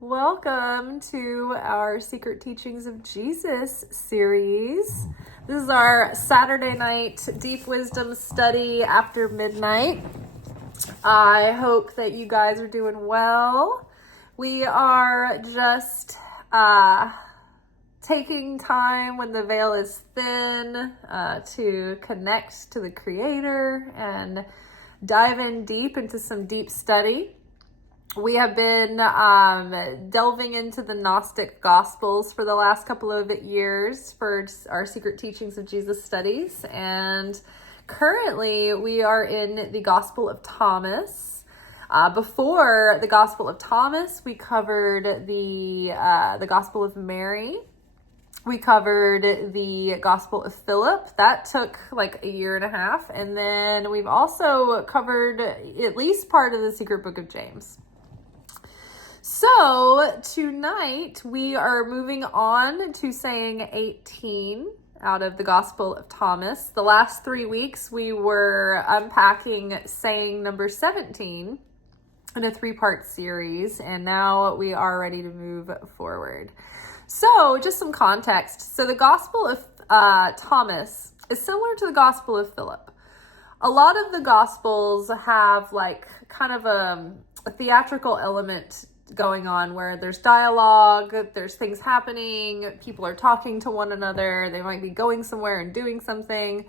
Welcome to our Secret Teachings of Jesus series. This is our Saturday night deep wisdom study after midnight. I hope that you guys are doing well. We are just taking time when the veil is thin to connect to the Creator and dive in deep into some deep study. We have been delving into the Gnostic Gospels for the last couple of years for our Secret Teachings of Jesus studies. And currently we are in the Gospel of Thomas. Before the Gospel of Thomas, we covered the Gospel of Mary. We covered the Gospel of Philip. That took like a year and a half. And then we've also covered at least part of the Secret Book of James. So tonight we are moving on to saying 18 out of the Gospel of Thomas. The last 3 weeks we were unpacking saying number 17 in a 3-part series, and now we are ready to move forward. So just some context. So the Gospel of Thomas is similar to the Gospel of Philip. A lot of the Gospels have like kind of a theatrical element going on where there's dialogue, there's things happening, people are talking to one another, they might be going somewhere and doing something.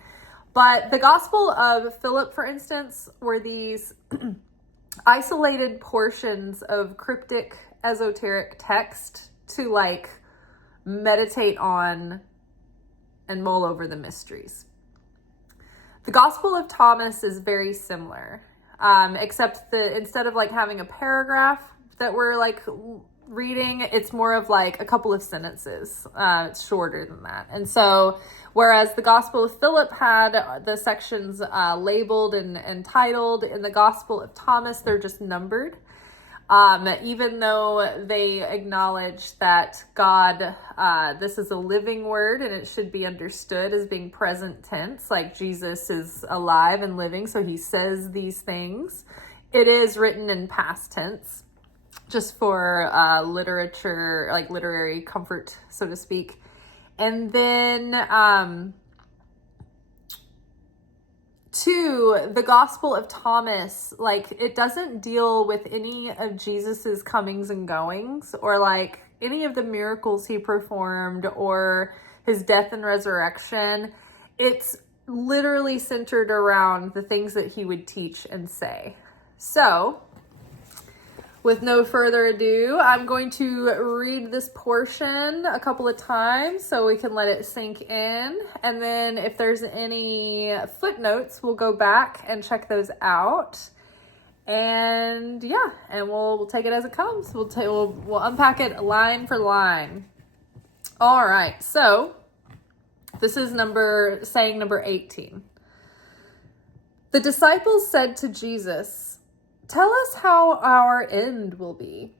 But the Gospel of Philip, for instance, were these isolated portions of cryptic, esoteric text to like meditate on and mull over the mysteries. The Gospel of Thomas is very similar, except that instead of like having a paragraph that we're like reading, it's more of like a couple of sentences. It's shorter than that. And so whereas the Gospel of Philip had the sections labeled and titled, in the Gospel of Thomas they're just numbered. Even though they acknowledge that God, this is a living word and it should be understood as being present tense, like Jesus is alive and living, so he says these things. It is written in past tense, just for literature, like literary comfort, so to speak. And then the Gospel of Thomas, like it doesn't deal with any of Jesus's comings and goings, or like any of the miracles he performed, or his death and resurrection. It's literally centered around the things that he would teach and say. So with no further ado, I'm going to read this portion a couple of times so we can let it sink in. And then if there's any footnotes, we'll go back and check those out. And yeah, and we'll take it as it comes. We'll unpack it line for line. All right, so this is saying number 18. The disciples said to Jesus, "Tell us how our end will be."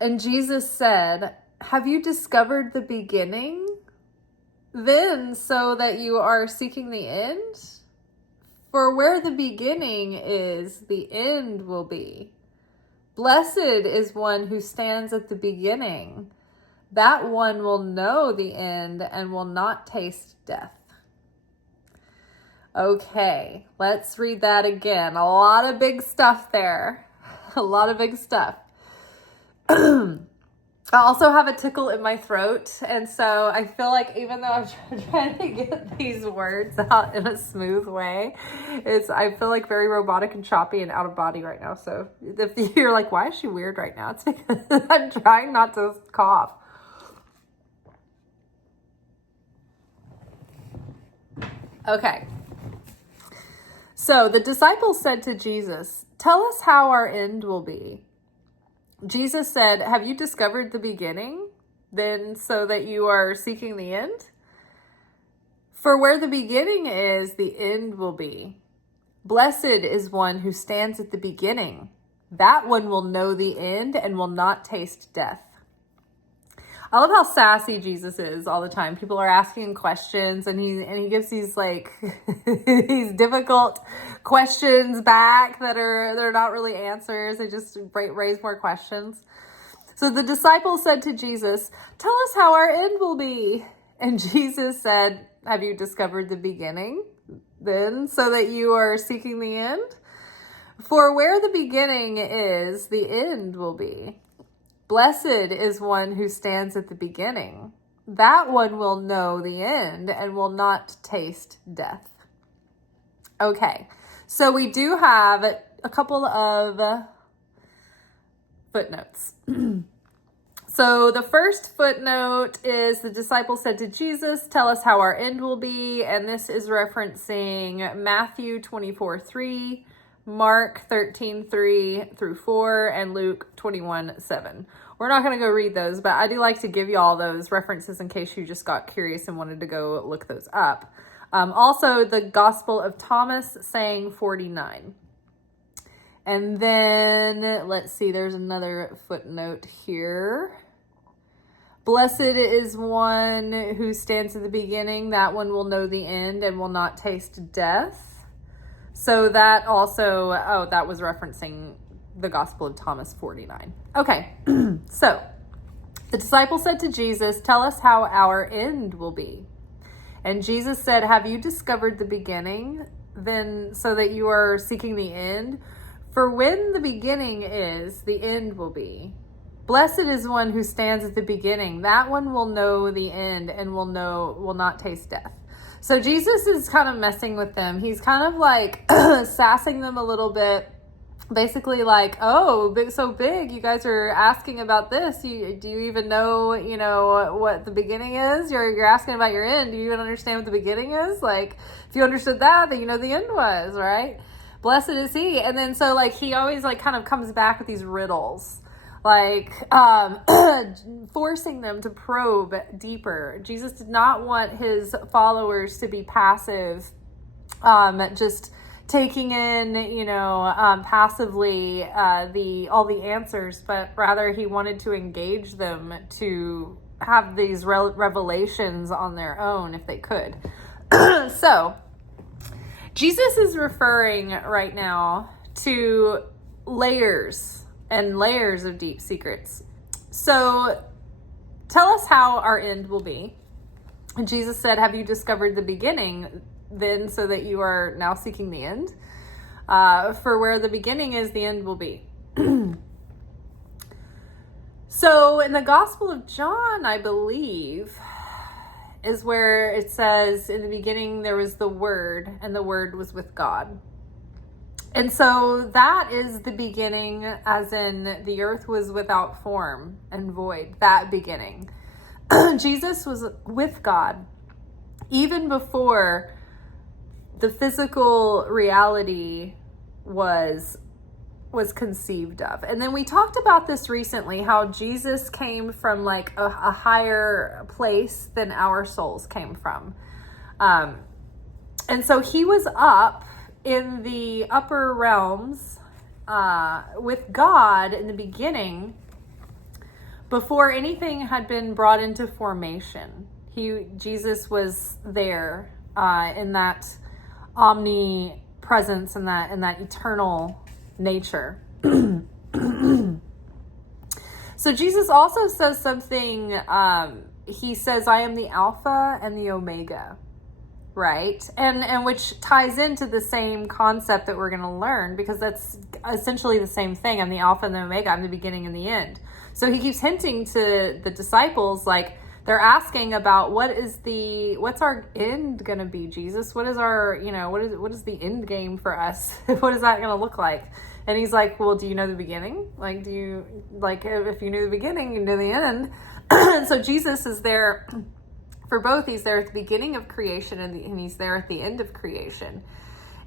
And Jesus said, "Have you discovered the beginning? Then so that you are seeking the end? For where the beginning is, the end will be. Blessed is one who stands at the beginning. That one will know the end and will not taste death." Okay, let's read that again. A lot of big stuff there. A lot of big stuff. I also have a tickle in my throat, and so I feel like even though I'm trying to get these words out in a smooth way, I feel like very robotic and choppy and out of body right now. So if you're like, why is she weird right now? It's because I'm trying not to cough. Okay. So the disciples said to Jesus, "Tell us how our end will be." Jesus said, "Have you discovered the beginning? Then so that you are seeking the end? For where the beginning is, the end will be. Blessed is one who stands at the beginning. That one will know the end and will not taste death." I love how sassy Jesus is all the time. People are asking questions, and he gives these like these difficult questions back they're not really answers. They just raise more questions. So the disciples said to Jesus, "Tell us how our end will be." And Jesus said, "Have you discovered the beginning then, so that you are seeking the end? For where the beginning is, the end will be. Blessed is one who stands at the beginning. That one will know the end and will not taste death." Okay, so we do have a couple of footnotes. So the first footnote is the disciples said to Jesus, "Tell us how our end will be." And this is referencing Matthew 24:3, Mark 13:3-4, and Luke 21:7. We're not going to go read those, but I do like to give you all those references in case you just got curious and wanted to go look those up. Also, the Gospel of Thomas saying 49. And then, let's see, there's another footnote here. Blessed is one who stands at the beginning. That one will know the end and will not taste death. So that also, that was referencing the Gospel of Thomas 49. Okay, so the disciple said to Jesus, "Tell us how our end will be." And Jesus said, "Have you discovered the beginning, then so that you are seeking the end? For when the beginning is, the end will be. Blessed is one who stands at the beginning. That one will know the end and will not taste death." So Jesus is kind of messing with them. He's kind of like sassing them a little bit. Basically like, "Oh, so big, you guys are asking about this. Do you even know, what the beginning is? You're asking about your end. Do you even understand what the beginning is? Like, if you understood that, then you know the end was, right? Blessed is he." And then so like he always like kind of comes back with these riddles, like forcing them to probe deeper. Jesus did not want his followers to be passive, just taking in, passively all the answers, but rather he wanted to engage them to have these revelations on their own if they could. So Jesus is referring right now to layers and layers of deep secrets. So tell us how our end will be. And Jesus said, "Have you discovered the beginning then, so that you are now seeking the end? For where the beginning is, the end will be." So in the Gospel of John, I believe, is where it says, "In the beginning there was the Word, and the Word was with God." And so that is the beginning, as in the earth was without form and void, that beginning. Jesus was with God even before the physical reality was conceived of. And then we talked about this recently, how Jesus came from like a higher place than our souls came from. And so he was up in the upper realms with God in the beginning, before anything had been brought into formation. Jesus was there in that omnipresence and that eternal nature. So Jesus also says something. He says, "I am the Alpha and the Omega." Right? And which ties into the same concept that we're going to learn, because that's essentially the same thing. I'm the Alpha and the Omega. I'm the beginning and the end. So he keeps hinting to the disciples, like, they're asking about what's our end going to be, Jesus? What is our, what is the end game for us? What is that going to look like? And he's like, "Well, do you know the beginning? Like, if you knew the beginning, you know the end." And so Jesus is there for both. He's there at the beginning of creation and he's there at the end of creation.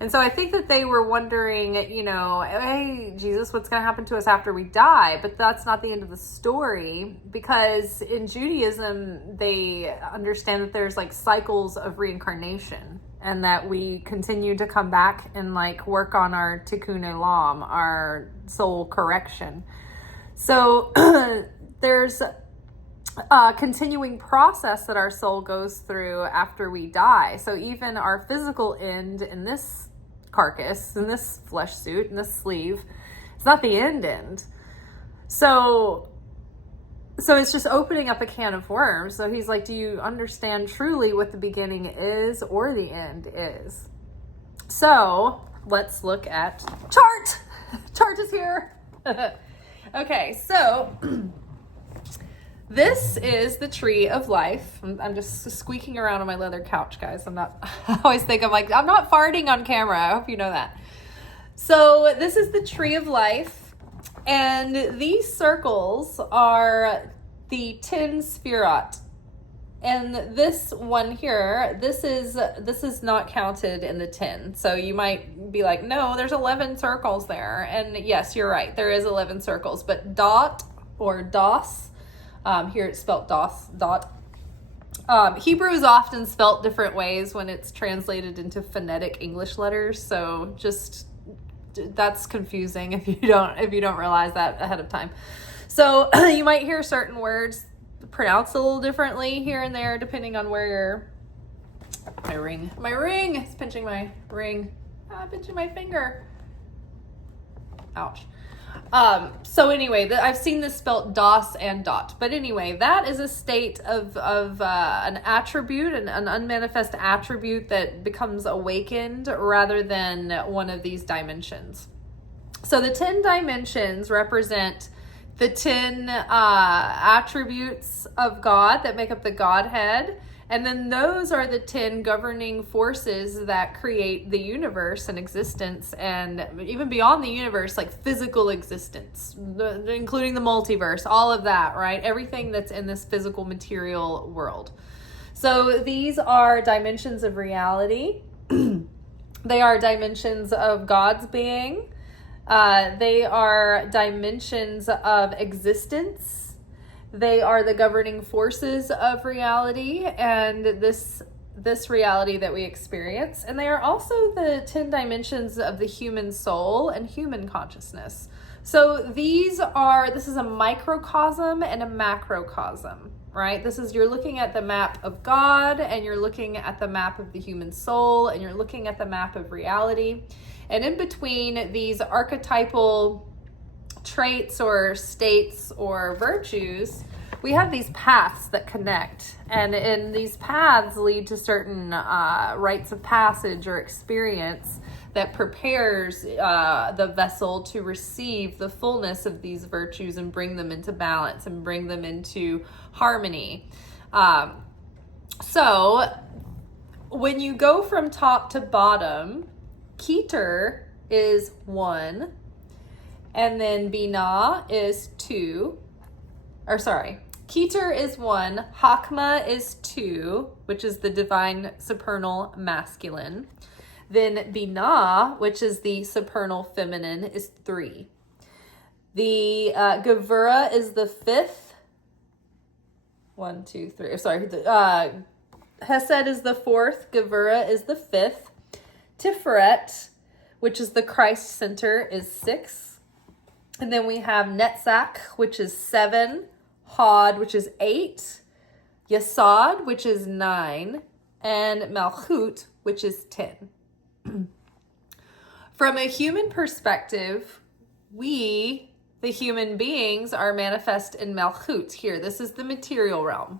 And so I think that they were wondering, "Hey, Jesus, what's going to happen to us after we die?" But that's not the end of the story, because in Judaism, they understand that there's like cycles of reincarnation, and that we continue to come back and like work on our tikkun olam, our soul correction. So there's continuing process that our soul goes through after we die. So even our physical end in this carcass, in this flesh suit, in this sleeve, it's not the end. So it's just opening up a can of worms. So he's like, do you understand truly what the beginning is or the end is? So let's look at chart. Chart is here. Okay, so this is the tree of life. I'm just squeaking around on my leather couch, guys. I always think I'm not farting on camera. I hope you know that. So this is the tree of life. And these circles are the 10 Sphirot. And this one here, this is not counted in the 10. So you might be like, no, there's 11 circles there. And yes, you're right. There is 11 circles. But dot or dos, here it's spelled dos, dot. Hebrew is often spelt different ways when it's translated into phonetic English letters. So just, that's confusing if you don't realize that ahead of time. So you might hear certain words pronounced a little differently here and there depending on where my ring is pinching my ring. Pinching my finger. Ouch. So anyway, I've seen this spelt dos and dot, but anyway, that is a state of an attribute, an unmanifest attribute that becomes awakened rather than one of these dimensions. So the 10 dimensions represent the 10 attributes of God that make up the Godhead. And then those are the 10 governing forces that create the universe and existence, and even beyond the universe, like physical existence, including the multiverse, all of that, right? Everything that's in this physical material world. So these are dimensions of reality. They are dimensions of God's being. They are dimensions of existence. They are the governing forces of reality and this reality that we experience. And they are also the 10 dimensions of the human soul and human consciousness. So this is a microcosm and a macrocosm, right? You're looking at the map of God, and you're looking at the map of the human soul, and you're looking at the map of reality. And in between these archetypal traits or states or virtues, we have these paths that connect, and these paths lead to certain rites of passage or experience that prepares the vessel to receive the fullness of these virtues and bring them into balance and bring them into harmony. So when you go from top to bottom, Keter is 1, and then Binah is 2. Keter is 1, Hakma is 2, which is the divine supernal masculine. Then Binah, which is the supernal feminine, is 3. The Gevurah is the 5th. 1, 2, 3. Hesed is the 4th. Gevurah is the 5th. Tiferet, which is the Christ center, is 6. And then we have Netzach, which is 7. Hod, which is 8. Yesod, which is 9. And Malchut, which is 10. From a human perspective, we, the human beings, are manifest in Malchut. Here, this is the material realm.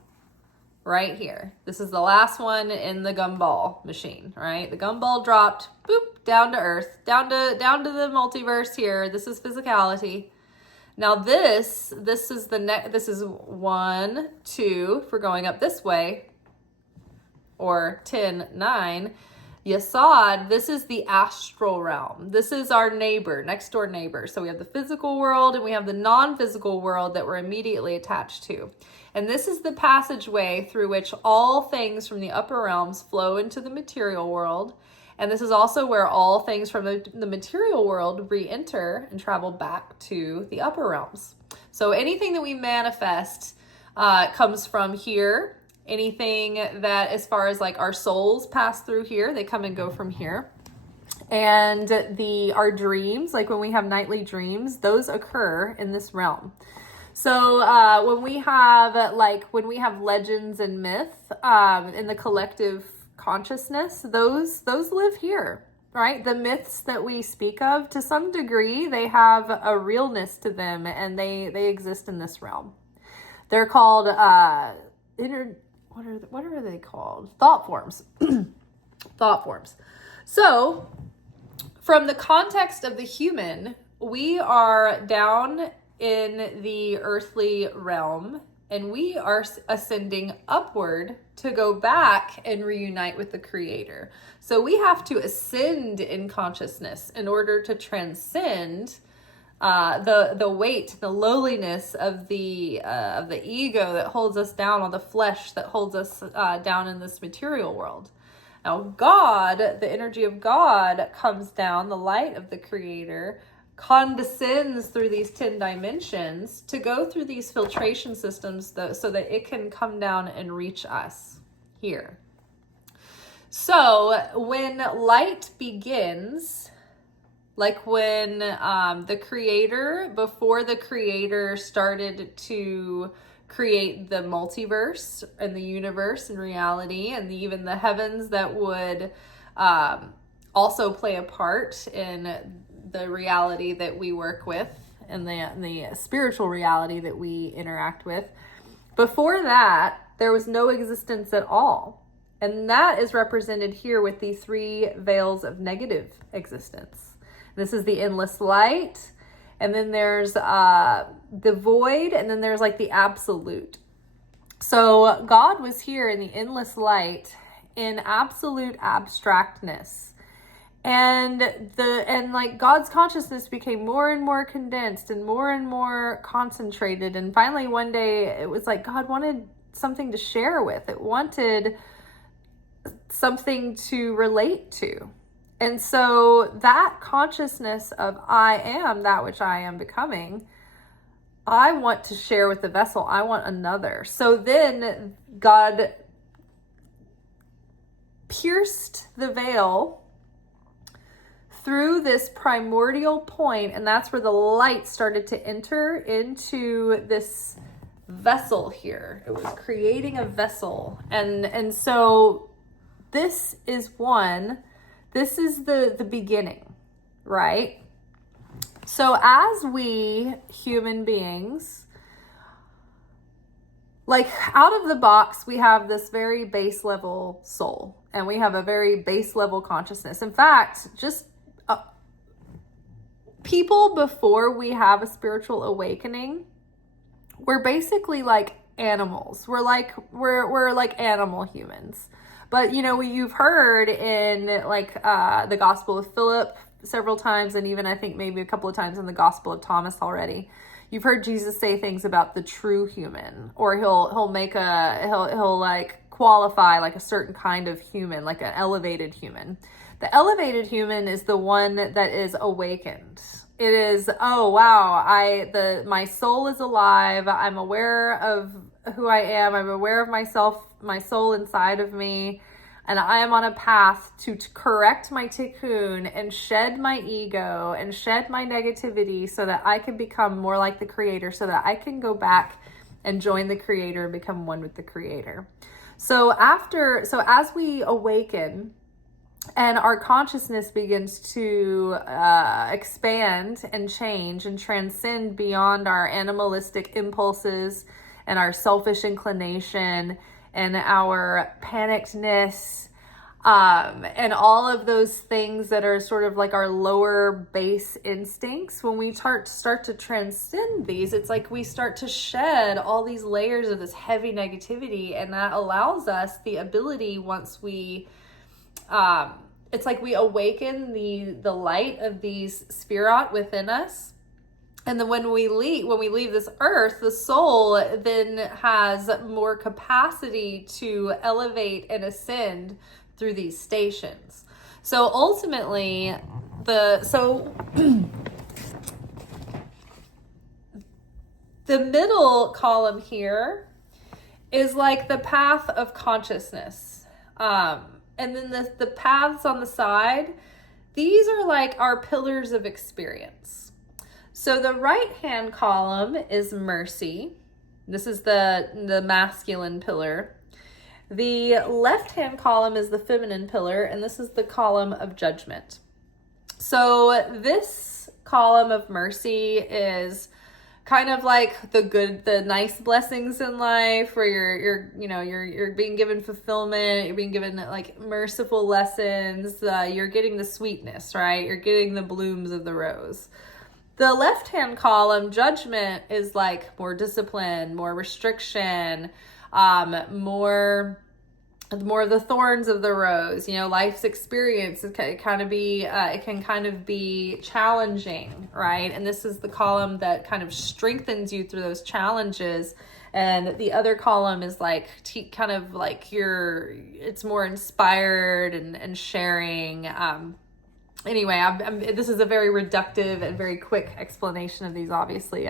Right here. This is the last one in the gumball machine, right? The gumball dropped, boop, down to earth, down to the multiverse here. This is physicality. Now this is this is 1, 2, if we're going up this way, or 10, 9. Yesod, this is the astral realm. This is our neighbor, next door neighbor. So we have the physical world and we have the non-physical world that we're immediately attached to. And this is the passageway through which all things from the upper realms flow into the material world. And this is also where all things from the material world re-enter and travel back to the upper realms. So anything that we manifest comes from here. Anything that, as far as like our souls pass through here, they come and go from here. And our dreams, like when we have nightly dreams, those occur in this realm. So when we have legends and myth in the collective consciousness, those live here, right? The myths that we speak of, to some degree, they have a realness to them, and they exist in this realm. They're called what are they called? Thought forms. Thought forms. So from the context of the human, we are down in the earthly realm, and we are ascending upward to go back and reunite with the Creator. So we have to ascend in consciousness in order to transcend the weight, the lowliness of the ego that holds us down, or the flesh that holds us down in this material world. Now, God, the energy of God, comes down, the light of the Creator condescends through these 10 dimensions to go through these filtration systems so that it can come down and reach us here. So when light begins, like when the Creator, before the Creator started to create the multiverse and the universe and reality, and even the heavens that would also play a part in the reality that we work with, and the spiritual reality that we interact with. Before that, there was no existence at all. And that is represented here with the 3 veils of negative existence. This is the endless light, and then there's the void, and then there's like the absolute. So God was here in the endless light in absolute abstractness. And like God's consciousness became more and more condensed and more concentrated. And finally one day it was like God wanted something to share with. It wanted something to relate to. And so that consciousness of I am that which I am becoming, I want to share with the vessel. I want another. So then God pierced the veil through this primordial point, and that's where the light started to enter into this vessel here. It was creating a vessel. And so this is the beginning, right? So as we human beings, like out of the box, we have this very base level soul, and we have a very base level consciousness. In fact, just people before we have a spiritual awakening, we're basically like animals. We're like animal humans. But you've heard in like the Gospel of Philip several times, and even I think maybe a couple of times in the Gospel of Thomas already, you've heard Jesus say things about the true human, or he'll like qualify like a certain kind of human, like an elevated human. The elevated human is the one that is awakened. It is, oh wow, my soul is alive. I'm aware of who I am. I'm aware of myself, my soul inside of me, and I am on a path to correct my tikkun and shed my ego and shed my negativity so that I can become more like the Creator, so that I can go back and join the Creator and become one with the Creator. So as we awaken, and our consciousness begins to expand and change and transcend beyond our animalistic impulses and our selfish inclination and our panikedness, and all of those things that are sort of like our lower base instincts. When we start to transcend these, it's like we start to shed all these layers of this heavy negativity, and that allows us the ability, once we it's like we awaken the light of these Sphirot within us. And then when we leave this earth, the soul then has more capacity to elevate and ascend through these stations. So ultimately, the middle column here is like the path of consciousness. And then the paths on the side, these are like our pillars of experience. So the right-hand column is mercy. This is the masculine pillar. The left-hand column is the feminine pillar, and this is the column of judgment. So this column of mercy is kind of like the nice blessings in life, where you're being given fulfillment, you're being given like merciful lessons, you're getting the sweetness, right? You're getting the blooms of the rose. The left-hand column, judgment, is like more discipline, more restriction, more of the thorns of the rose. Life's experience, it can kind of be challenging, right? And this is the column that kind of strengthens you through those challenges. And the other column is like kind of like it's more inspired and sharing. Anyway, this is a very reductive and very quick explanation of these. Obviously,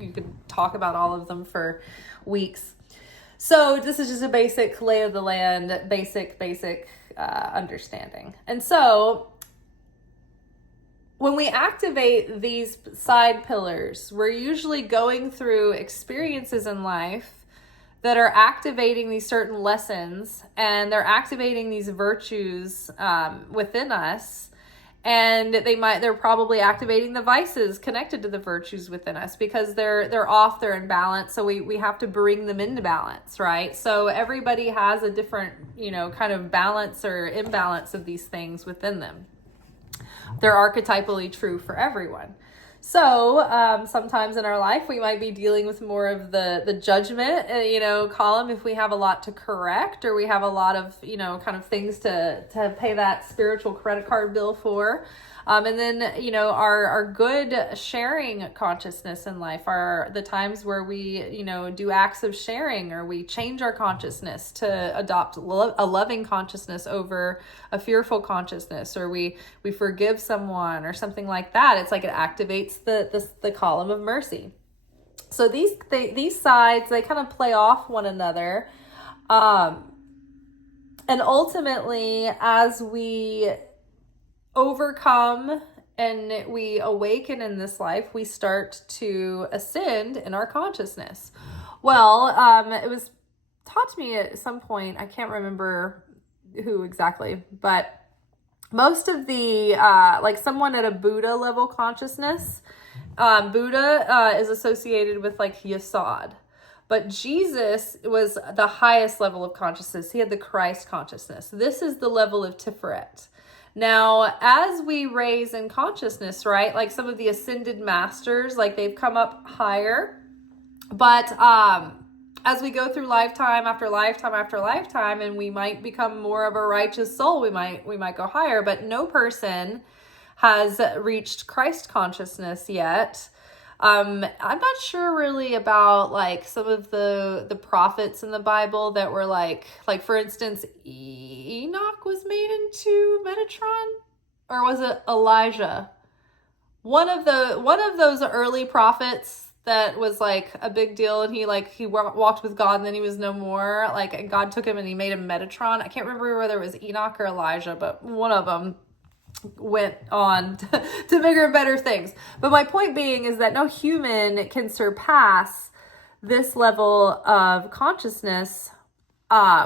you could talk about all of them for weeks. So this is just a basic lay of the land, basic understanding. And so when we activate these side pillars, we're usually going through experiences in life that are activating these certain lessons, and they're activating these virtues within us. And they're probably activating the vices connected to the virtues within us, because they're off, they're in balance. So we have to bring them into balance, right? So everybody has a different, kind of balance or imbalance of these things within them. They're archetypally true for everyone. So sometimes in our life, we might be dealing with more of the judgment, column, if we have a lot to correct, or we have a lot of, kind of things to pay that spiritual credit card bill for. And then, our good sharing consciousness in life are the times where we, do acts of sharing, or we change our consciousness to adopt a loving consciousness over a fearful consciousness, or we forgive someone or something like that. It's like it activates the column of mercy. So these sides, they kind of play off one another. And ultimately, as we overcome and we awaken in this life, we start to ascend in our consciousness. Well, it was taught to me at some point, I can't remember who exactly, but most of the like someone at a Buddha level consciousness, Buddha is associated with like Yasod, but Jesus was the highest level of consciousness. He had the Christ consciousness. This is the level of Tiferet. Now, as we raise in consciousness, right, like some of the ascended masters, like they've come up higher, but as we go through lifetime after lifetime after lifetime, and we might become more of a righteous soul, we might go higher, but no person has reached Christ consciousness yet. I'm not sure really about like some of the prophets in the Bible that were like for instance, Enoch was made into Metatron, or was it Elijah? One of those early prophets that was like a big deal, and he walked with God, and then he was no more. Like God took him and he made him Metatron. I can't remember whether it was Enoch or Elijah, but one of them went on to bigger and better things. But my point being is that no human can surpass this level of consciousness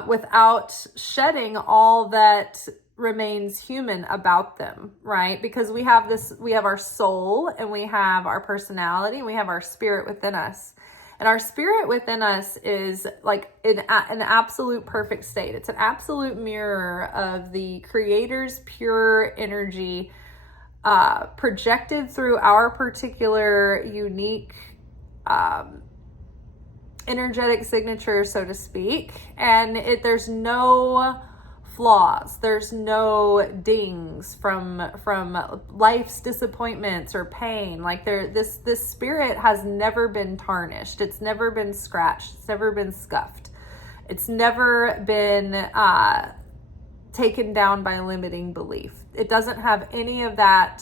without shedding all that remains human about them, right? Because we have our soul, and we have our personality, and we have our spirit within us. And our spirit within us is like in an absolute perfect state. It's an absolute mirror of the Creator's pure energy projected through our particular unique energetic signature, so to speak. And there's no flaws, there's no dings from life's disappointments or pain. Like this spirit has never been tarnished, it's never been scratched, it's never been scuffed, it's never been taken down by limiting belief. It doesn't have any of that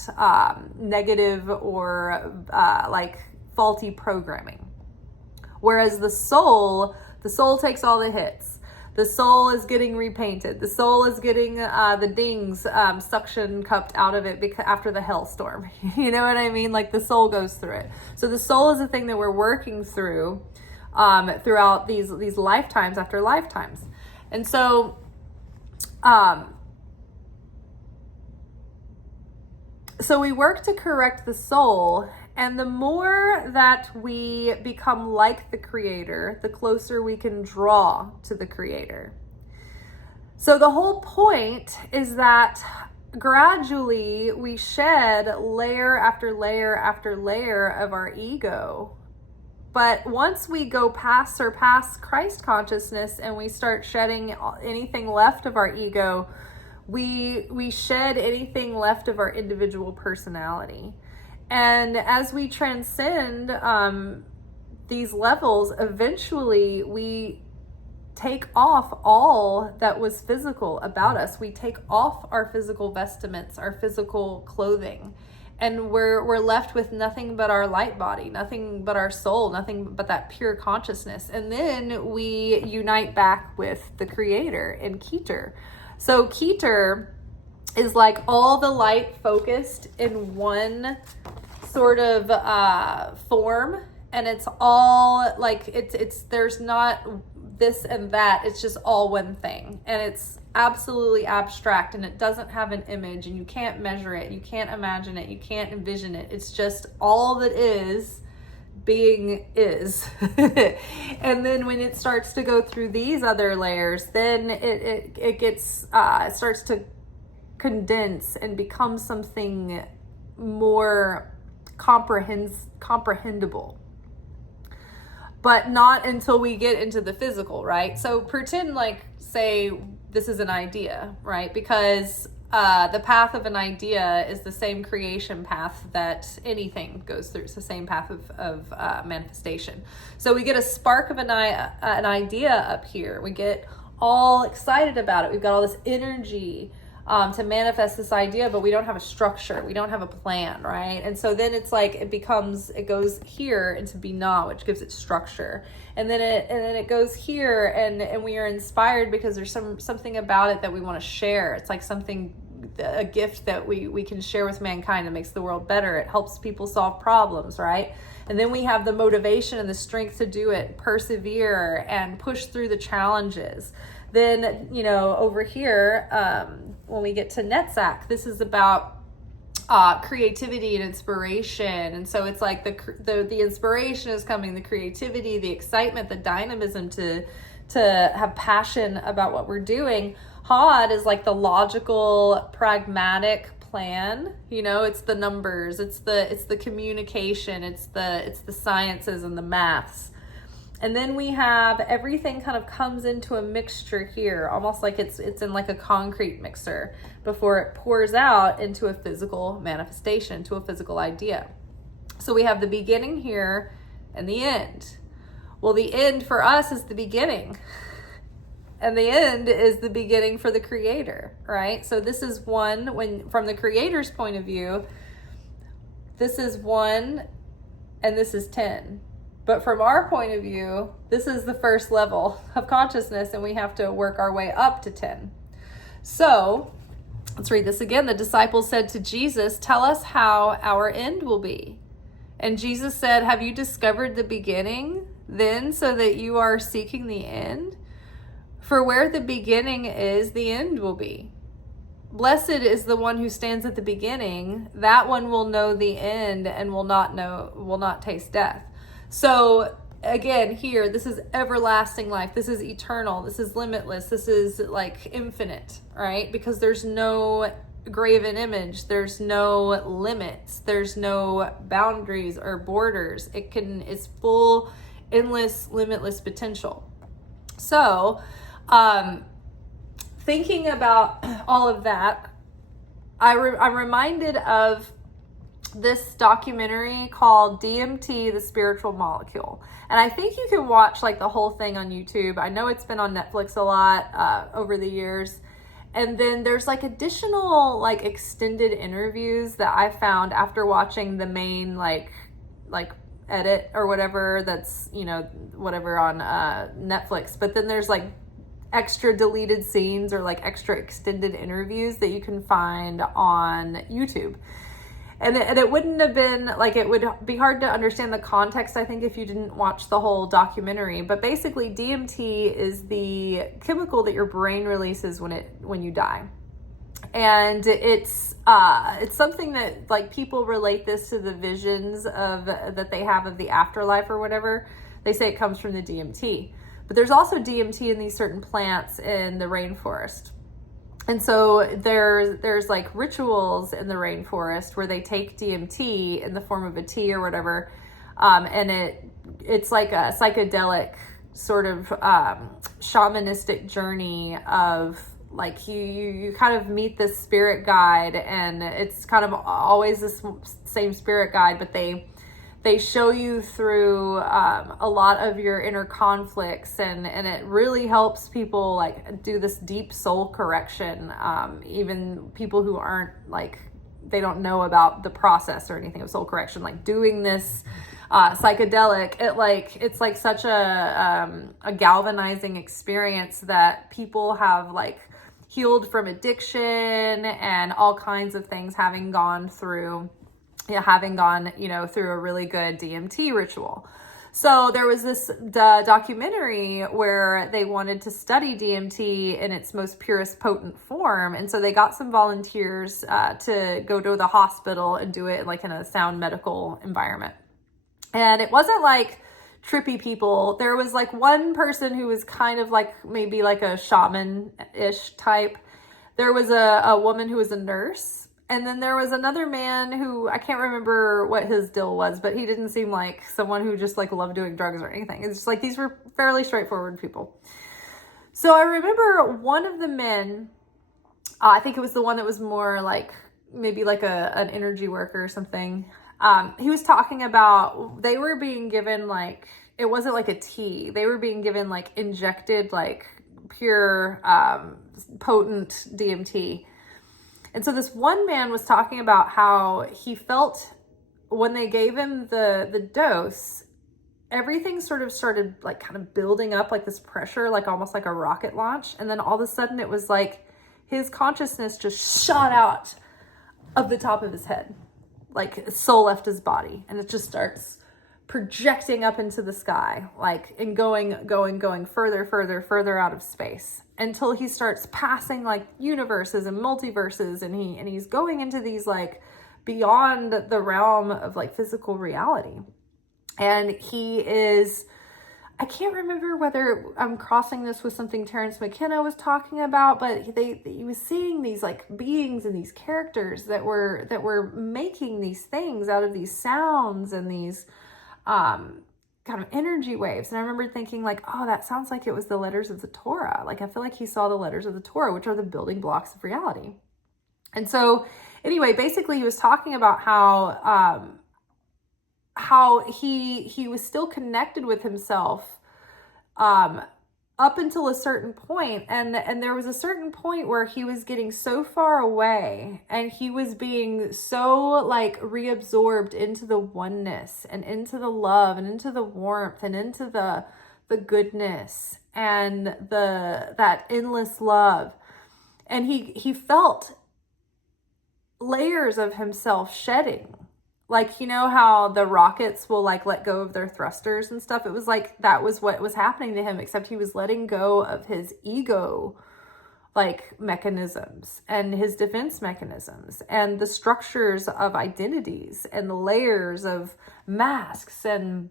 negative or like faulty programming. Whereas the soul takes all the hits. The soul is getting repainted. The soul is getting the dings suction cupped out of it after the hailstorm. You know what I mean? Like the soul goes through it. So the soul is the thing that we're working through throughout these lifetimes after lifetimes. And so so we work to correct the soul, and the more that we become like the Creator, the closer we can draw to the Creator. So the whole point is that gradually we shed layer after layer after layer of our ego. But once we surpass Christ consciousness and we start shedding anything left of our ego, we shed anything left of our individual personality. And as we transcend these levels, eventually we take off all that was physical about us. We take off our physical vestments, our physical clothing, and we're left with nothing but our light body, nothing but our soul, nothing but that pure consciousness. And then we unite back with the Creator in Keter. So Keter is like all the light focused in one sort of form, and it's all like it's there's not this and that, it's just all one thing, and it's absolutely abstract, and it doesn't have an image, and you can't measure it, you can't imagine it, you can't envision it. It's just all that is being is. And then when it starts to go through these other layers, then it gets it starts to condense and become something more comprehensible, but not until we get into the physical, right? So pretend like, say this is an idea, right? Because the path of an idea is the same creation path that anything goes through. It's the same path of manifestation. So we get a spark of an idea up here. We get all excited about it. We've got all this energy to manifest this idea, but we don't have a structure. We don't have a plan, right? And so then it's like it goes here into Binah, which gives it structure. And then it goes here, and we are inspired because there's something about it that we want to share. It's like a gift that we can share with mankind that makes the world better. It helps people solve problems, right? And then we have the motivation and the strength to do it, persevere and push through the challenges. Then, over here, when we get to Netzach, this is about creativity and inspiration. And so it's like the inspiration is coming, the creativity, the excitement, the dynamism to have passion about what we're doing. Had is like the logical, pragmatic plan. It's the numbers, it's the communication, it's the sciences and the maths. And then we have everything kind of comes into a mixture here, almost like it's in like a concrete mixer before it pours out into a physical manifestation, to a physical idea. So we have the beginning here and the end. Well, the end for us is the beginning. And the end is the beginning for the Creator, right? So this is one, from the Creator's point of view, this is 1 and this is 10. But from our point of view, this is the first level of consciousness, and we have to work our way up to 10. So let's read this again. The disciples said to Jesus, "Tell us how our end will be." And Jesus said, "Have you discovered the beginning then, so that you are seeking the end? For where the beginning is, the end will be. Blessed is the one who stands at the beginning. That one will know the end and will not taste death." So again, here, this is everlasting life. This is eternal. This is limitless. This is like infinite, right? Because there's no graven image. There's no limits. There's no boundaries or borders. It's full, endless, limitless potential. So, thinking about all of that, I'm reminded of this documentary called DMT, The Spiritual Molecule. And I think you can watch like the whole thing on YouTube. I know it's been on Netflix a lot over the years. And then there's like additional like extended interviews that I found after watching the main like edit or whatever that's, whatever on Netflix. But then there's like extra deleted scenes or like extra extended interviews that you can find on YouTube. And it wouldn't have been like, it would be hard to understand the context, I think, if you didn't watch the whole documentary. But basically, DMT is the chemical that your brain releases when you die. And it's something that, like, people relate this to the visions that they have of the afterlife or whatever. They say it comes from the DMT. But there's also DMT in these certain plants in the rainforest. And so there's like rituals in the rainforest where they take DMT in the form of a tea or whatever, and it's like a psychedelic sort of shamanistic journey of like you kind of meet this spirit guide, and it's kind of always this same spirit guide, but they show you through a lot of your inner conflicts, and it really helps people like do this deep soul correction. Even people who aren't like, they don't know about the process or anything of soul correction, like doing this psychedelic, it's like such a galvanizing experience that people have like healed from addiction and all kinds of things, having gone through a really good DMT ritual. So there was this documentary where they wanted to study DMT in its most purest, potent form. And so they got some volunteers to go to the hospital and do it like in a sound medical environment. And it wasn't like trippy people. There was like one person who was kind of like maybe like a shaman-ish type. There was a woman who was a nurse. And then there was another man who, I can't remember what his deal was, but he didn't seem like someone who just like loved doing drugs or anything. It's just like, these were fairly straightforward people. So I remember one of the men, I think it was the one that was more like, maybe like an energy worker or something. He was talking about, they were being given like, it wasn't like a tea. They were being given like injected, like pure, potent DMT. And so this one man was talking about how he felt when they gave him the dose, everything sort of started like kind of building up like this pressure, like almost like a rocket launch. And then all of a sudden it was like his consciousness just shot out of the top of his head, like his soul left his body, and it just starts projecting up into the sky, like, and going further out of space until he starts passing like universes and multiverses, and he's going into these like beyond the realm of like physical reality. And he is, I can't remember whether I'm crossing this with something Terrence McKenna was talking about, but he was seeing these like beings and these characters that were making these things out of these sounds and these kind of energy waves. And I remember thinking like, oh, that sounds like it was the letters of the Torah. Like, I feel like he saw the letters of the Torah, which are the building blocks of reality. And so anyway, basically he was talking about how he was still connected with himself up until a certain point, and there was a certain point where he was getting so far away, and he was being so like reabsorbed into the oneness and into the love and into the warmth and into the goodness and that endless love, and he felt layers of himself shedding. Like, you know how the rockets will like let go of their thrusters and stuff? It was like that was what was happening to him, except he was letting go of his ego like mechanisms and his defense mechanisms and the structures of identities and the layers of masks and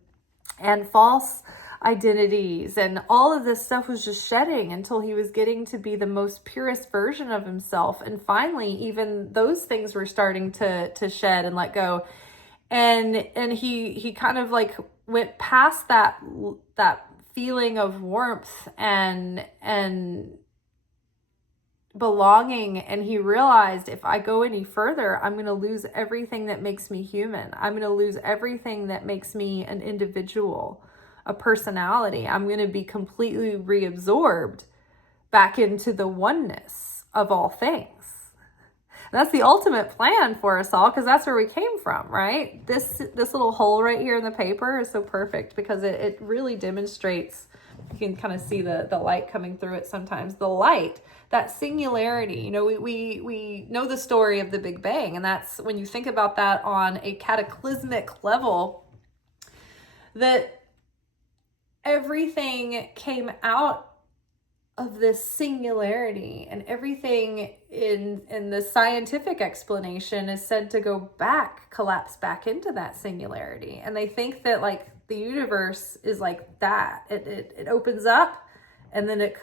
false identities, and all of this stuff was just shedding until he was getting to be the most purest version of himself. And finally, even those things were starting to shed and let go. And he kind of like went past that feeling of warmth and belonging, and he realized, if I go any further, I'm going to lose everything that makes me human. I'm going to lose everything that makes me an individual, a personality. I'm going to be completely reabsorbed back into the oneness of all things. That's the ultimate plan for us all, because that's where we came from, right? This little hole right here in the paper is so perfect because it really demonstrates, you can kind of see the light coming through it sometimes. The light, that singularity, you know, we know the story of the Big Bang, and that's when you think about that on a cataclysmic level, that everything came out of this singularity, and everything in the scientific explanation is said to collapse back into that singularity. And they think that like the universe is like that. It opens up, and then it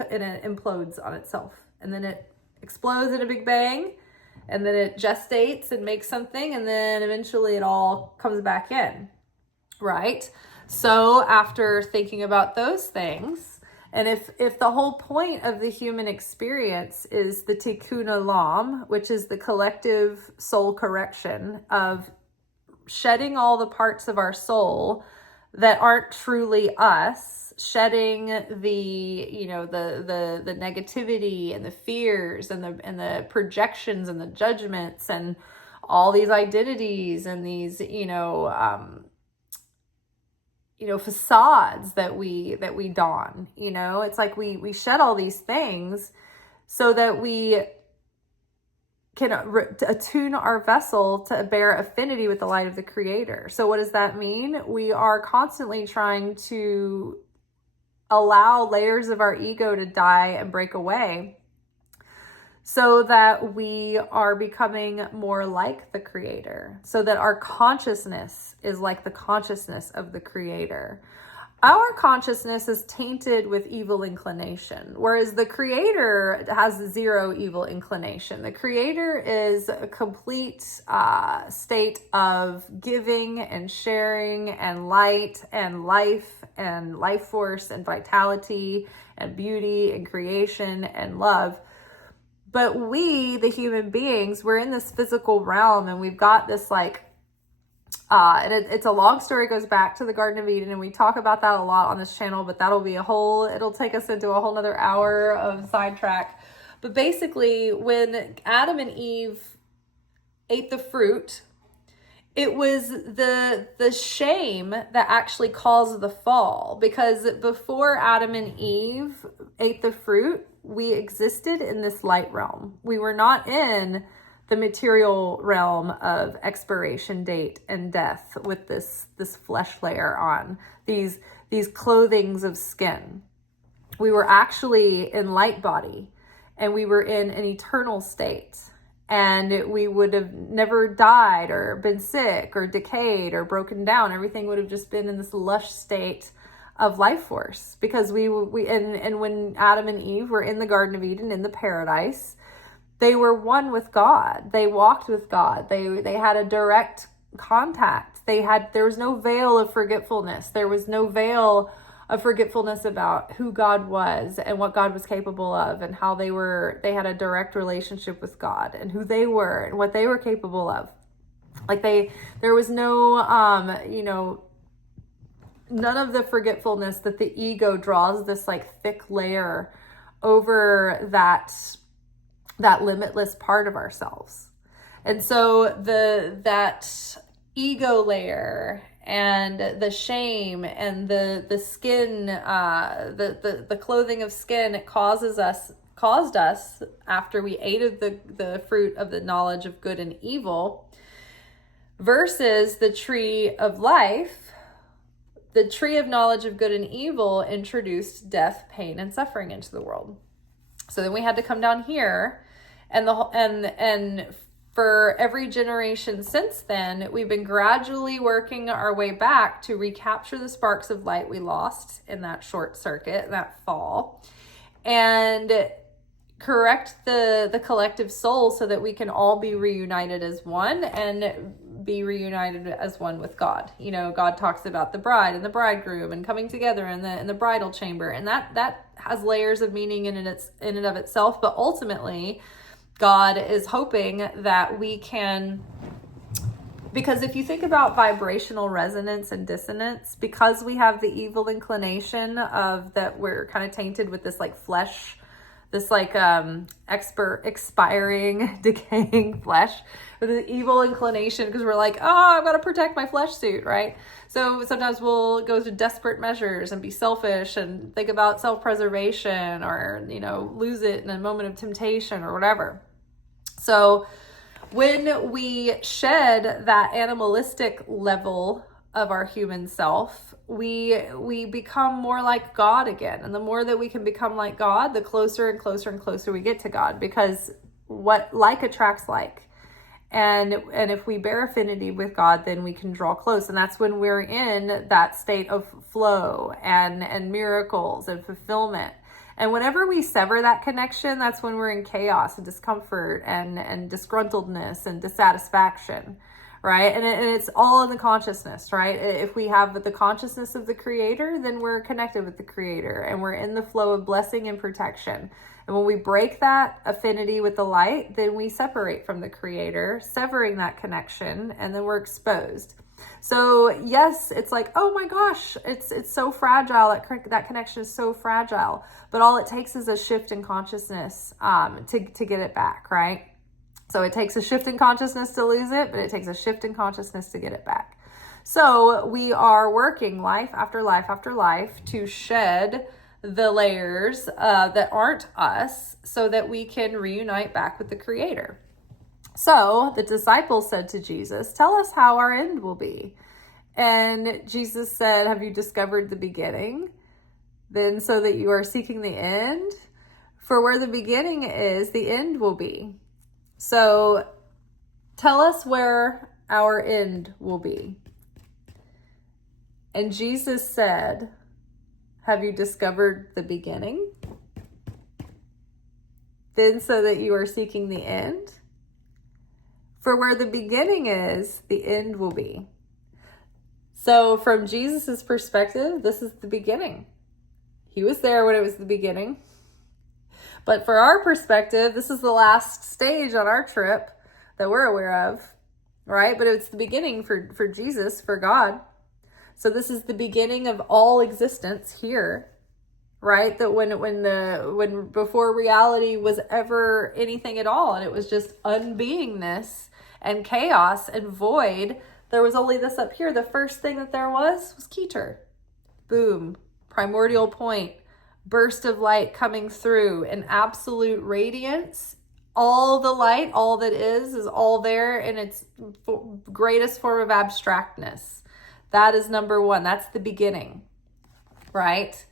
implodes on itself, and then it explodes in a big bang, and then it gestates and makes something, and then eventually it all comes back in, right? So after thinking about those things, and if the whole point of the human experience is the tikkun olam, which is the collective soul correction of shedding all the parts of our soul that aren't truly us, shedding the negativity and the fears and the projections and the judgments and all these identities and these facades that we don. It's like we shed all these things so that we can attune our vessel to bear affinity with the light of the Creator. So what does that mean? We are constantly trying to allow layers of our ego to die and break away so that we are becoming more like the Creator, so that our consciousness is like the consciousness of the Creator. Our consciousness is tainted with evil inclination, whereas the Creator has zero evil inclination. The Creator is a complete state of giving and sharing and light and life force and vitality and beauty and creation and love. But we, the human beings, we're in this physical realm, and we've got this it's a long story. It goes back to the Garden of Eden, and we talk about that a lot on this channel, but that'll be it'll take us into a whole nother hour of sidetrack. But basically, when Adam and Eve ate the fruit, it was the shame that actually caused the fall, because before Adam and Eve ate the fruit, we existed in this light realm. We were not in the material realm of expiration date and death with this flesh layer on, these clothings of skin. We were actually in light body, and we were in an eternal state, and we would have never died or been sick or decayed or broken down. Everything would have just been in this lush state of life force, because and when Adam and Eve were in the Garden of Eden, in the paradise, they were one with God. They walked with God. They had a direct contact. There was no veil of forgetfulness. There was no veil of forgetfulness about who God was and what God was capable of, and how they had a direct relationship with God and who they were and what they were capable of. Like there was no none of the forgetfulness that the ego draws this like thick layer over that limitless part of ourselves. And so that ego layer and the shame and the skin, the clothing of skin, it caused us after we ate the fruit of the knowledge of good and evil, versus the tree of life. The tree of knowledge of good and evil introduced death, pain, and suffering into the world. So then we had to come down here, and for every generation since then, we've been gradually working our way back to recapture the sparks of light we lost in that short circuit, that fall, and correct the collective soul so that we can all be reunited as one and be reunited as one with God. God talks about the bride and the bridegroom and coming together in the bridal chamber, and that has layers of meaning in and of itself. But ultimately, God is hoping that we can, because if you think about vibrational resonance and dissonance, because we have the evil inclination of that, we're kind of tainted with this like flesh, this like expiring, decaying flesh with an evil inclination, because we're like, oh, I've got to protect my flesh suit, right? So sometimes we'll go to desperate measures and be selfish and think about self-preservation, or, lose it in a moment of temptation or whatever. So when we shed that animalistic level of our human self, we become more like God again. And the more that we can become like God, the closer and closer and closer we get to God, because what like attracts like. And if we bear affinity with God, then we can draw close. And that's when we're in that state of flow and miracles and fulfillment. And whenever we sever that connection, that's when we're in chaos and discomfort and disgruntledness and dissatisfaction, right? And it's all in the consciousness, right? If we have the consciousness of the Creator, then we're connected with the Creator and we're in the flow of blessing and protection. And when we break that affinity with the light, then we separate from the Creator, severing that connection, and then we're exposed. So yes, it's like, oh my gosh, it's so fragile. That connection is so fragile. But all it takes is a shift in consciousness to get it back, right? So it takes a shift in consciousness to lose it, but it takes a shift in consciousness to get it back. So we are working life after life after life to shed the layers that aren't us, so that we can reunite back with the Creator. So the disciples said to Jesus, tell us how our end will be. And Jesus said, have you discovered the beginning? Then so that you are seeking the end? For where the beginning is, the end will be. So tell us where our end will be. And Jesus said, have you discovered the beginning? Then so that you are seeking the end? For where the beginning is, the end will be. So from Jesus's perspective, this is the beginning. He was there when it was the beginning. But for our perspective, this is the last stage on our trip that we're aware of, right? But it's the beginning for Jesus, for God. So this is the beginning of all existence here, right? That when before reality was ever anything at all, and it was just unbeingness and chaos and void, there was only this up here. The first thing that there was Keter. Boom. Primordial point. Burst of light coming through, an absolute radiance. All the light, all that is all there in its greatest form of abstractness. That is number one. That's the beginning, right?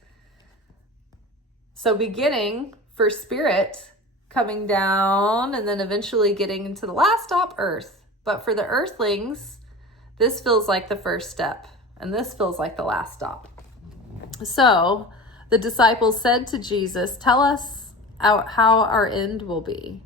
So beginning for spirit coming down and then eventually getting into the last stop, earth. But for the earthlings, this feels like the first step and this feels like the last stop. So the disciples said to Jesus, tell us how our end will be.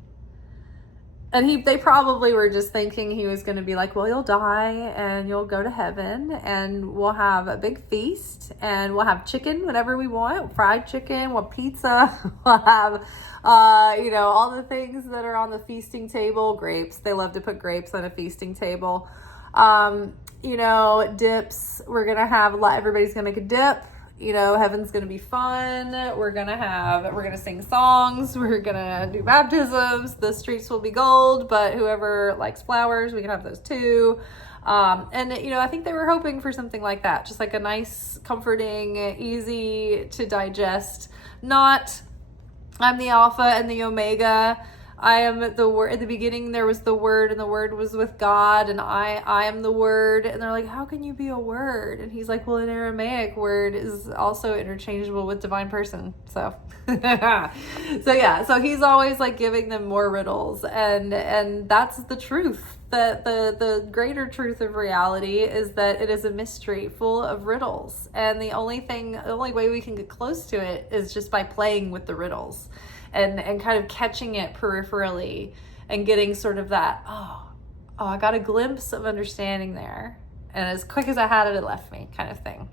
And they probably were just thinking he was going to be like, well, you'll die and you'll go to heaven and we'll have a big feast and we'll have chicken, whatever we want, fried chicken, we'll have pizza, we'll have, all the things that are on the feasting table, grapes. They love to put grapes on a feasting table. Dips, we're going to have, everybody's going to make a dip. Heaven's going to be fun. We're going to sing songs. We're going to do baptisms. The streets will be gold, but whoever likes flowers, we can have those too. I think they were hoping for something like that. Just like a nice, comforting, easy to digest, not I'm the Alpha and the Omega. I am the Word. At the beginning, there was the Word, and the Word was with God, and I am the Word. And they're like, how can you be a word? And he's like, well, in Aramaic, word is also interchangeable with divine person. So, so he's always like giving them more riddles, and that's the truth. The greater truth of reality is that it is a mystery full of riddles, and the only way we can get close to it is just by playing with the riddles. And kind of catching it peripherally and getting sort of that, I got a glimpse of understanding there. And as quick as I had it, it left me kind of thing.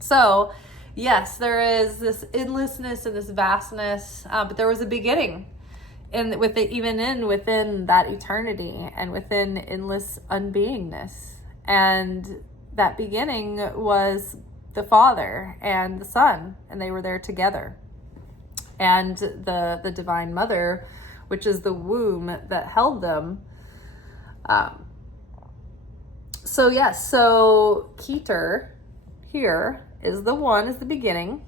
So yes, there is this endlessness and this vastness, but there was a beginning within that eternity and within endless unbeingness. And that beginning was the Father and the Son, and they were there together. and the Divine Mother, which is the womb that held them. So Keter here is the beginning.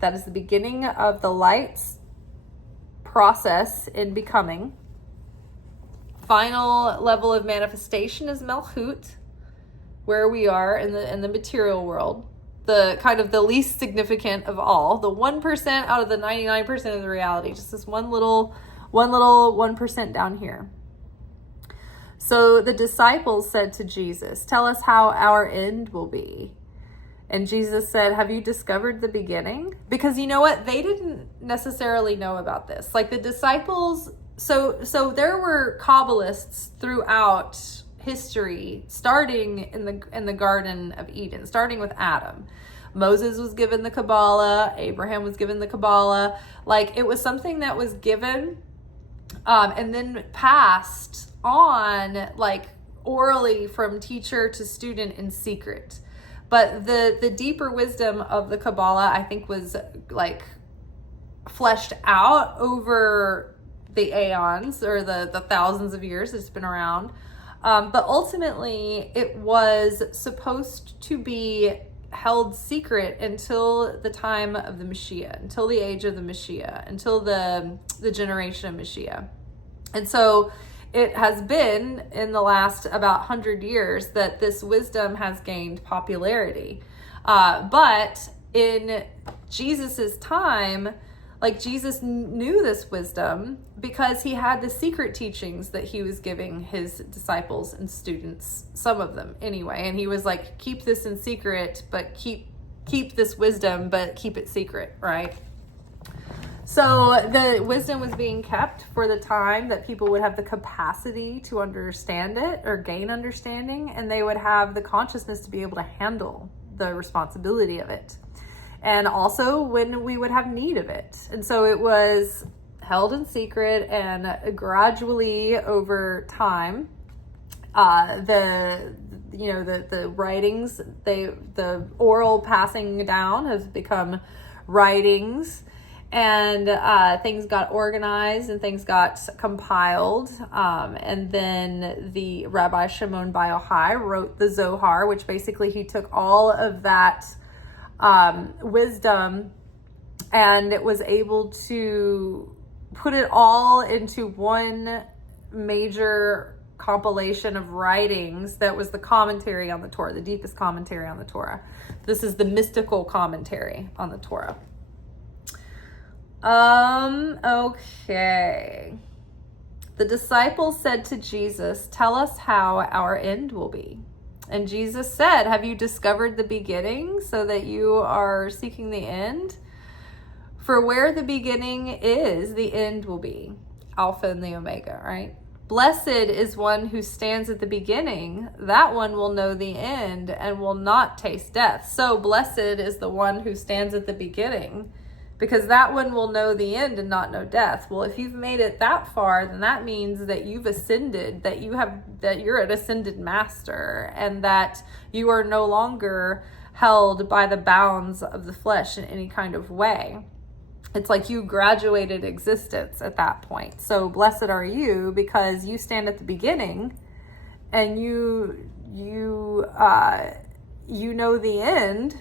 That is the beginning of the light's process in becoming. Final level of manifestation is Malchut, where we are in the material world. The kind of the least significant of all, the 1% out of the 99% of the reality, just this one little 1% down here. So the disciples said to Jesus, "Tell us how our end will be." And Jesus said, "Have you discovered the beginning?" Because you know what? They didn't necessarily know about this. Like the disciples, so there were Kabbalists throughout history, starting in the Garden of Eden, starting with Adam. Moses was given the Kabbalah, Abraham was given the Kabbalah. Like it was something that was given and then passed on like orally from teacher to student in secret. But the deeper wisdom of the Kabbalah, I think, was like fleshed out over the aeons or the thousands of years it's been around. But ultimately, it was supposed to be held secret until the time of the Mashiach, until the age of the Mashiach, until the generation of Mashiach. And so it has been in the last about 100 years that this wisdom has gained popularity. But in Jesus's time, like Jesus knew this wisdom because he had the secret teachings that he was giving his disciples and students, some of them anyway. And he was like, keep this in secret, but keep this wisdom, but keep it secret, right? So the wisdom was being kept for the time that people would have the capacity to understand it or gain understanding, and they would have the consciousness to be able to handle the responsibility of it. And also when we would have need of it. And so it was held in secret, and gradually over time, the writings, the oral passing down has become writings, and things got organized and things got compiled. And then the Rabbi Shimon Bar Yochai wrote the Zohar, which basically he took all of that wisdom and it was able to put it all into one major compilation of writings that was the commentary on the Torah, the deepest commentary on the Torah. This is the mystical commentary on the Torah. Okay. The disciples said to Jesus, "Tell us how our end will be." And Jesus said, "Have you discovered the beginning so that you are seeking the end? For where the beginning is, the end will be." Alpha and the Omega, right? "Blessed is one who stands at the beginning. That one will know the end and will not taste death." So blessed is the one who stands at the beginning, because that one will know the end and not know death. Well, if you've made it that far, then that means that you've ascended, that you're an ascended master, and that you are no longer held by the bounds of the flesh in any kind of way. It's like you graduated existence at that point. So blessed are you, because you stand at the beginning and you know the end.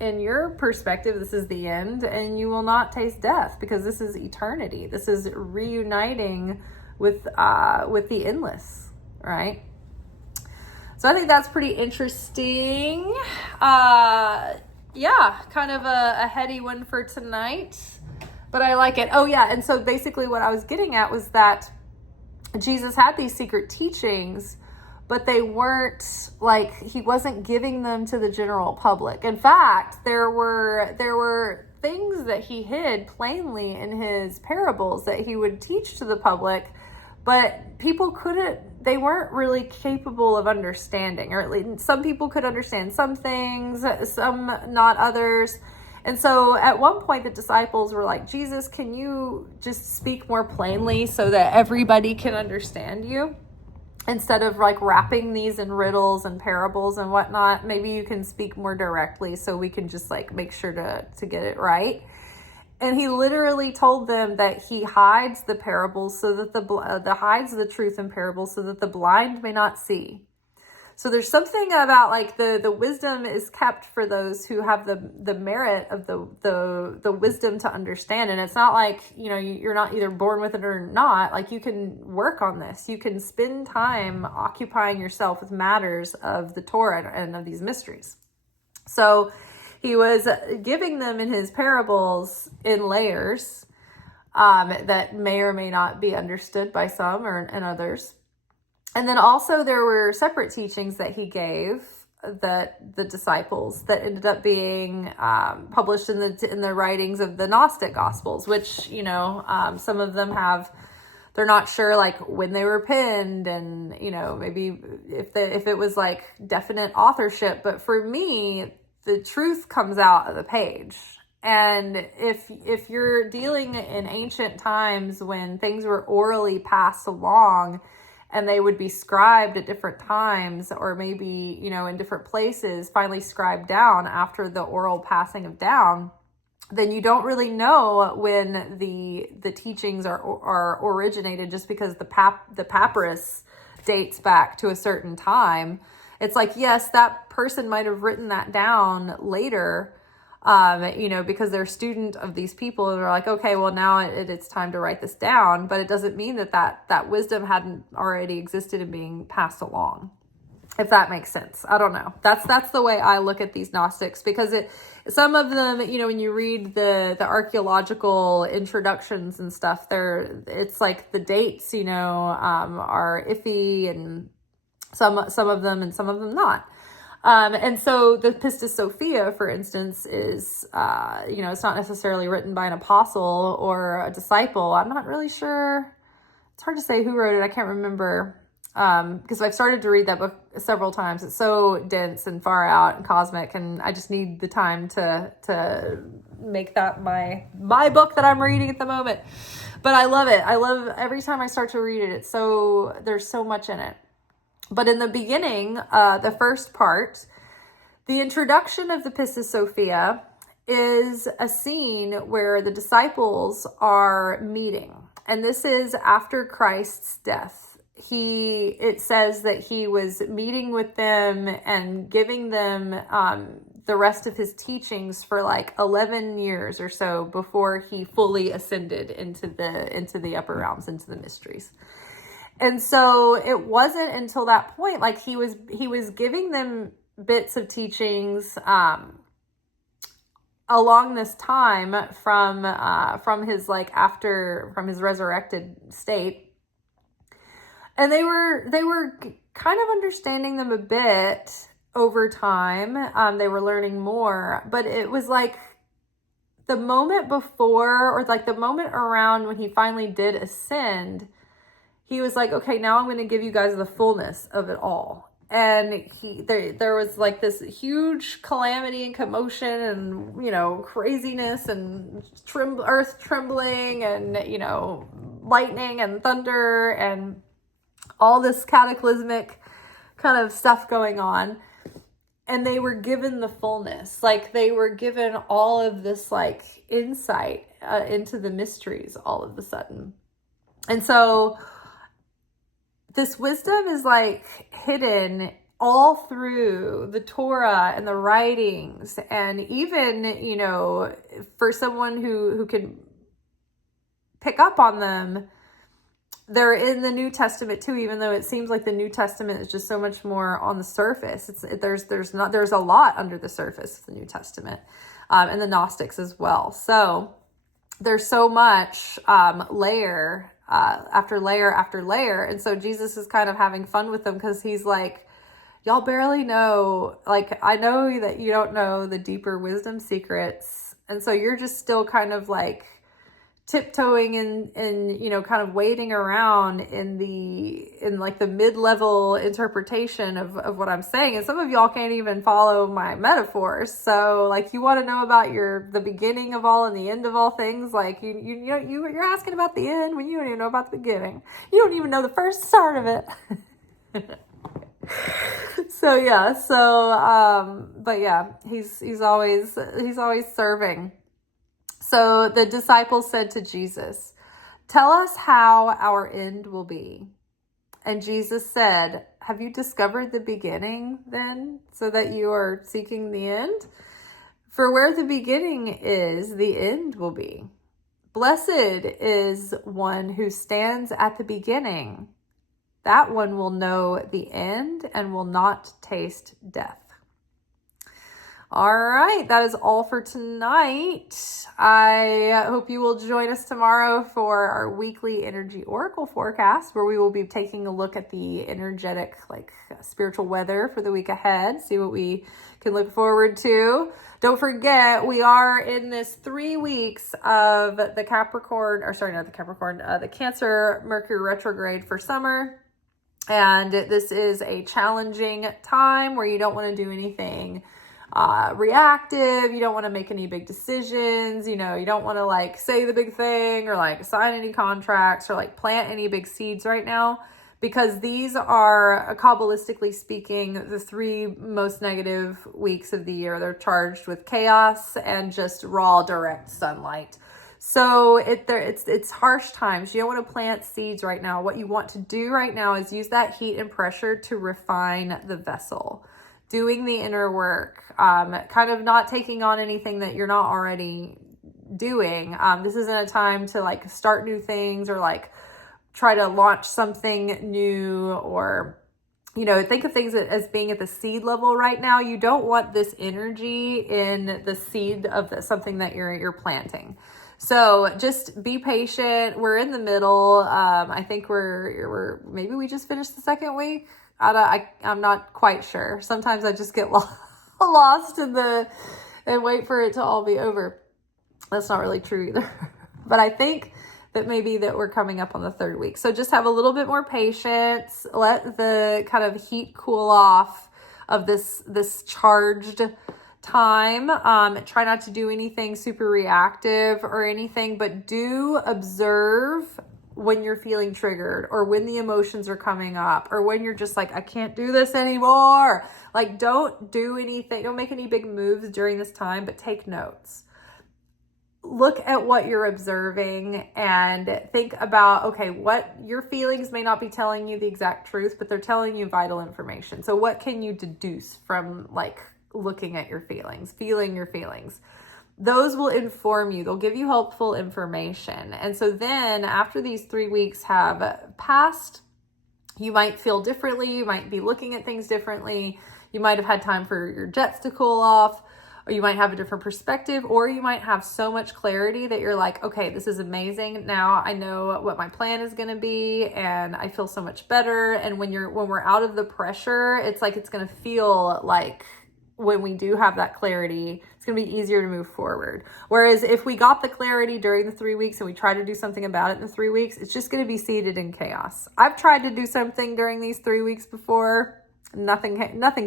In your perspective, this is the end, and you will not taste death, because this is eternity. This is reuniting with the endless, right? So I think that's pretty interesting. Yeah, kind of a heady one for tonight, but I like it. Oh yeah, and so basically what I was getting at was that Jesus had these secret teachings, but they weren't like, he wasn't giving them to the general public. In fact, there were things that he hid plainly in his parables that he would teach to the public, but people they weren't really capable of understanding, or at least some people could understand some things, some not others. And so at one point the disciples were like, "Jesus, can you just speak more plainly so that everybody can understand you?" instead of like wrapping these in riddles and parables and whatnot, maybe you can speak more directly so we can just like make sure to get it right. And he literally told them that he hides the parables so that the hides the truth in parables so that the blind may not see. So there's something about like the wisdom is kept for those who have the merit of the wisdom to understand. And it's not like, you know, you're not either born with it or not. Like you can work on this. You can spend time occupying yourself with matters of the Torah and of these mysteries. So he was giving them in his parables in layers that may or may not be understood by some and others. And then also there were separate teachings that he gave that the disciples that ended up being published in the writings of the Gnostic Gospels, which, you know, some of them they're not sure like when they were penned and, you know, maybe if it was like definite authorship. But for me, the truth comes out of the page. And if you're dealing in ancient times when things were orally passed along, and they would be scribed at different times, or maybe, you know, in different places, finally scribed down after the oral passing of down, then you don't really know when the teachings are originated just because the papyrus dates back to a certain time. It's like, yes, that person might have written that down later, you know, because they're a student of these people and they're like, okay, well now it's time to write this down, but it doesn't mean that wisdom hadn't already existed and being passed along, if that makes sense. I don't know. That's the way I look at these Gnostics, because some of them, you know, when you read the archaeological introductions and stuff, it's like the dates, you know, are iffy, and some of them and some of them not. And so the Pistis Sophia, for instance, is, you know, it's not necessarily written by an apostle or a disciple. I'm not really sure. It's hard to say who wrote it. I can't remember, because I've started to read that book several times. It's so dense and far out and cosmic, and I just need the time to make that my book that I'm reading at the moment. But I love it. I love every time I start to read it. There's so much in it. But in the beginning, the first part, the introduction of the Pistis Sophia is a scene where the disciples are meeting. And this is after Christ's death. It says that he was meeting with them and giving them the rest of his teachings for like 11 years or so before he fully ascended into the upper realms, into the mysteries. And so it wasn't until that point, like he was giving them bits of teachings along this time from his his resurrected state, and they were kind of understanding them a bit over time. They were learning more, but it was like the moment before, or like the moment around when he finally did ascend, he was like, okay, now I'm going to give you guys the fullness of it all. And there was like this huge calamity and commotion and, you know, craziness and earth trembling and, you know, lightning and thunder and all this cataclysmic kind of stuff going on. And they were given the fullness, like they were given all of this like insight into the mysteries all of a sudden. And so this wisdom is like hidden all through the Torah and the writings. And even, you know, for someone who can pick up on them, they're in the New Testament too, even though it seems like the New Testament is just so much more on the surface. There's a lot under the surface of the New Testament, and the Gnostics as well. So there's so much layer after layer after layer. And so Jesus is kind of having fun with them, because he's like, y'all barely know, like, I know that you don't know the deeper wisdom secrets. And so you're just still kind of like tiptoeing and you know, kind of wading around in like the mid-level interpretation of what I'm saying. And some of y'all can't even follow my metaphors. So like, you want to know about the beginning of all and the end of all things. Like you're asking about the end when you don't even know about the beginning. You don't even know the first start of it. So yeah, but yeah, he's always serving. So the disciples said to Jesus, "Tell us how our end will be." And Jesus said, "Have you discovered the beginning then, so that you are seeking the end? For where the beginning is, the end will be. Blessed is one who stands at the beginning. That one will know the end and will not taste death." All right, that is all for tonight. I hope you will join us tomorrow for our weekly energy oracle forecast, where we will be taking a look at the energetic, spiritual weather for the week ahead, see what we can look forward to. Don't forget, we are in this 3 weeks of the the Cancer Mercury retrograde for summer. And this is a challenging time where you don't want to do anything reactive. You don't want to make any big decisions. You don't want to say the big thing or sign any contracts or plant any big seeds right now, because these are, Kabbalistically speaking, the 3 most negative weeks of the year. They're charged with chaos and just raw, direct sunlight. So it's harsh times. You don't want to plant seeds right now. What you want to do right now is use that heat and pressure to refine the vessel, doing the inner work, kind of not taking on anything that you're not already doing. This isn't a time to start new things or try to launch something new, or think of things as being at the seed level right now. You don't want this energy in the seed of something that you're planting. So just be patient. We're in the middle. I think maybe we just finished the second week. I'm not quite sure. Sometimes I just get lost and wait for it to all be over. That's not really true either. But I think that maybe that we're coming up on the 3rd week. So just have a little bit more patience. Let the kind of heat cool off of this charged time. Try not to do anything super reactive or anything, but do observe when you're feeling triggered, or when the emotions are coming up, or when you're just I can't do this anymore. Don't do anything. Don't make any big moves during this time, but take notes. Look at what you're observing and think about, okay, what your feelings may not be telling you the exact truth, but they're telling you vital information. So what can you deduce from looking at your feelings, feeling your feelings? Those will inform you. They'll give you helpful information. And so then after these 3 weeks have passed, you might feel differently. You might be looking at things differently. You might have had time for your jets to cool off, or you might have a different perspective, or you might have so much clarity that you're okay, this is amazing. Now I know what my plan is going to be, and I feel so much better. And when we're out of the pressure, it's going to feel when we do have that clarity, it's going to be easier to move forward. Whereas if we got the clarity during the 3 weeks and we try to do something about it in the 3 weeks, it's just going to be seated in chaos. I've tried to do something during these 3 weeks before. Nothing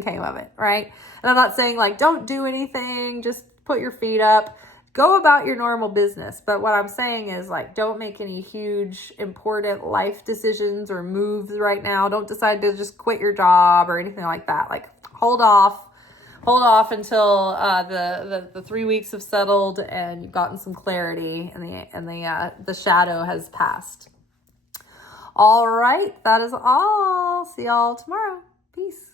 came of it, right? And I'm not saying don't do anything, just put your feet up, go about your normal business. But what I'm saying is don't make any huge, important life decisions or moves right now. Don't decide to just quit your job or anything like that. Hold off until the 3 weeks have settled and you've gotten some clarity and the shadow has passed. All right, that is all. See y'all tomorrow. Peace.